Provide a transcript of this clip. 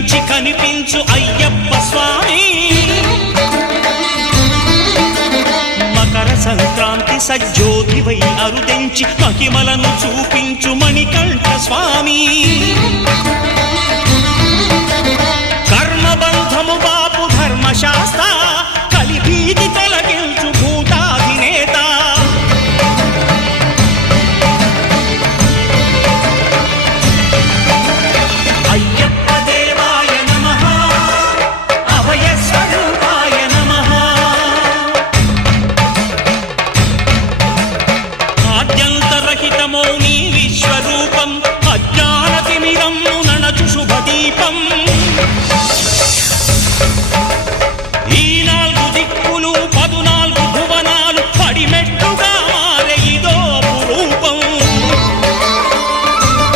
కనిపించి కనిపించు అయ్యప్ప స్వామి మకర సంక్రాంతి సజ్జోతివై అరుదెంచి మహిమలను చూపించు మణికంఠ స్వామి కర్మబంధము బాపు ధర్మశాస్త్ర కలిభీతి తొలగించు భూతాధినేత అయ్యప్ప దేవాయ నమః అభయ స్వరూపాయ నమః ఆద్యంతరహితమో నీ విశ్వరూపం అజ్ఞానతిమిరము నణచు శుభదీపం